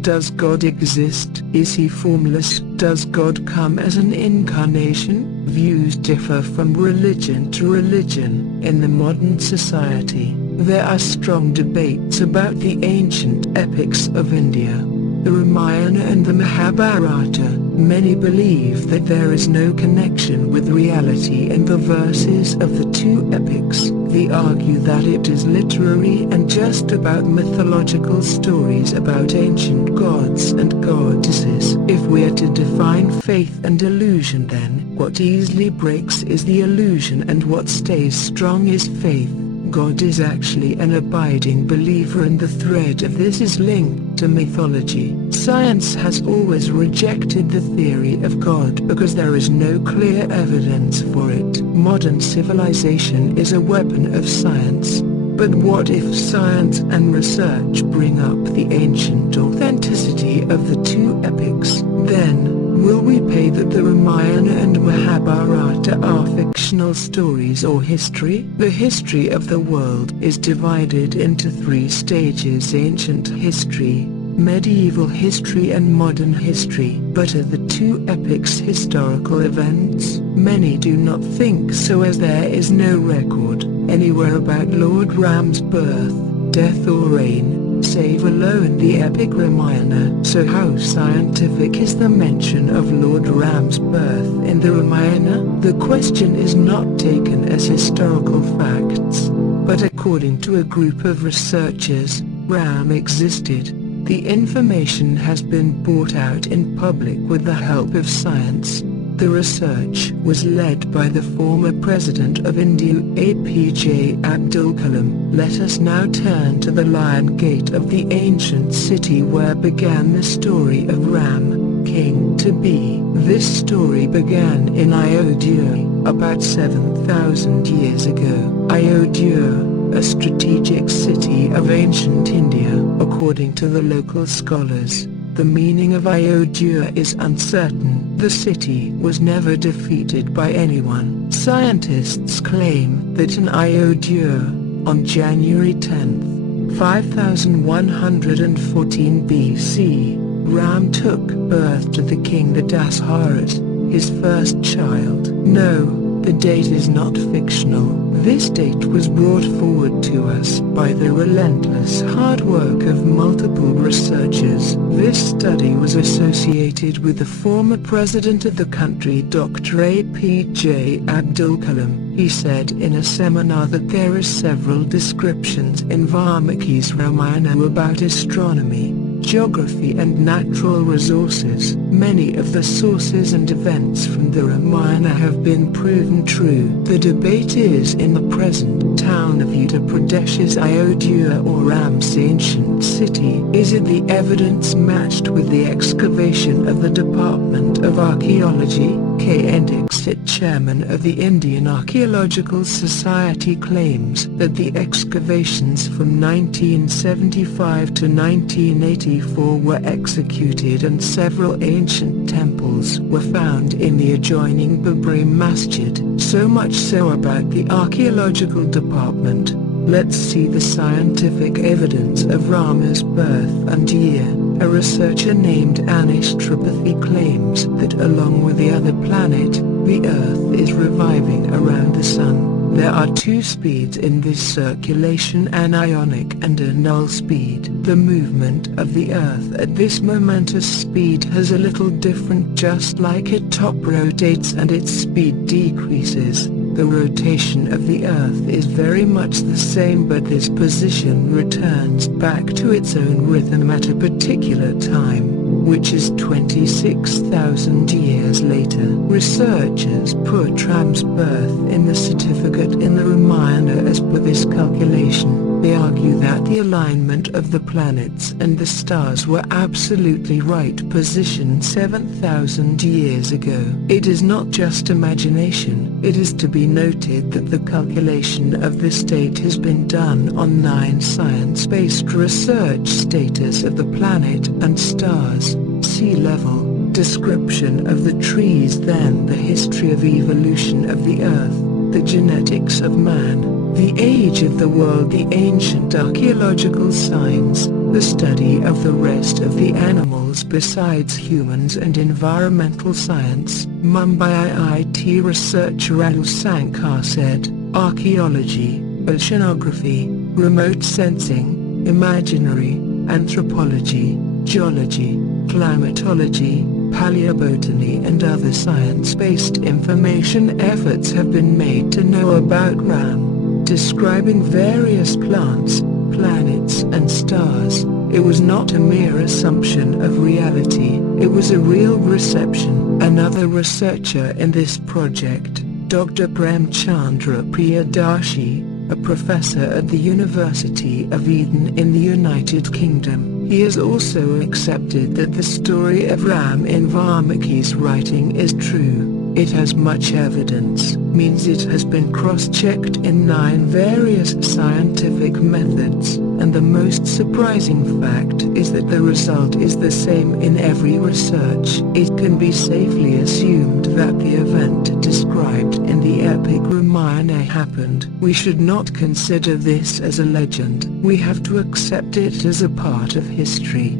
Does God exist? Is he formless? Does God come as an incarnation? Views differ from religion to religion. In the modern society, there are strong debates about the ancient epics of India, the Ramayana and the Mahabharata. Many believe that there is no connection with reality in the verses of the two epics. They argue that it is literary and just about mythological stories about ancient gods and goddesses. If we're to define faith and illusion, then what easily breaks is the illusion and what stays strong is faith. God is actually an abiding believer, and the thread of this is linked to mythology. Science has always rejected the theory of God because there is no clear evidence for it. Modern civilization is a weapon of science. But what if science and research bring up the ancient authenticity of the two epics? Then, will we pay that the Ramayana and Mahabharata are fictional stories or history? The history of the world is divided into three stages: ancient history, medieval history and modern history. But are the two epics historical events? Many do not think so, as there is no record anywhere about Lord Ram's birth, death or reign, save alone the epic Ramayana. So how scientific is the mention of Lord Ram's birth in the Ramayana? The question is not taken as historical facts, but according to a group of researchers, Ram existed. The information has been brought out in public with the help of science. The research was led by the former President of India, APJ ABDUL Kalam. Let us now turn to the Lion Gate of the ancient city where began the story of Ram, king to be. This story began in Ayodhya, about 7,000 years ago. Ayodhya, a strategic city of ancient India. According to the local scholars, the meaning of Ayodhya is uncertain. The city was never defeated by anyone. Scientists claim that in Ayodhya, on January 10, 5114 BC, Ram took birth to the king the Dasharat, his first child. No, the date is not fictional. This date was brought forward to us by the relentless hard work of multiple researchers. This study was associated with the former president of the country, Dr. APJ ABDUL Kalam. He said in a seminar that there are several descriptions in Valmiki's Ramayana about astronomy, geography and natural resources. Many of the sources and events from the Ramayana have been proven true. The debate is in the present town of Uttar Pradesh's Ayodhya or Ram's ancient city. Is it the evidence matched with the excavation of the Department of Archaeology? K. N. Dixit, chairman of the Indian Archaeological Society, claims that the excavations from 1975 to 1984 were executed and several ancient temples were found in the adjoining Babri Masjid. So much so about the archaeological department. Let's see the scientific evidence of Rama's birth and year. A researcher named Anish Tripathi claims that along with the other planet, the Earth is revolving around the Sun. There are two speeds in this circulation, an ionic and a null speed. The movement of the Earth at this momentous speed has a little different, just like its top rotates and its speed decreases. The rotation of the Earth is very much the same, but this position returns back to its own rhythm at a particular time, which is 26,000 years later. Researchers put Ram's birth in the certificate in the Ramayana as per this calculation. They argue that the alignment of the planets and the stars were absolutely right positioned 7,000 years ago. It is not just imagination. It is to be noted that the calculation of this date has been done on 9 science-based research status of the planet and stars, sea level, description of the trees, then the history of evolution of the earth, the genetics of man, the age of the world, the ancient archaeological signs, the study of the rest of the animals besides humans, and environmental science. Mumbai IIT researcher Rahul Sankar said, archaeology, oceanography, remote sensing, imaginary, anthropology, geology, climatology, paleobotany and other science-based information efforts have been made to know about Ram, describing various plants, planets and stars. It was not a mere assumption of reality, it was a real reception. Another researcher in this project, Dr. Prem Chandra Priyadarshi, a professor at the University of Eden in the United Kingdom, he has also accepted that the story of Ram in Valmiki's writing is true. It has much evidence, means it has been cross-checked in 9 various scientific methods, and the most surprising fact is that the result is the same in every research. It can be safely assumed that the event described in the epic Ramayana happened. We should not consider this as a legend. We have to accept it as a part of history.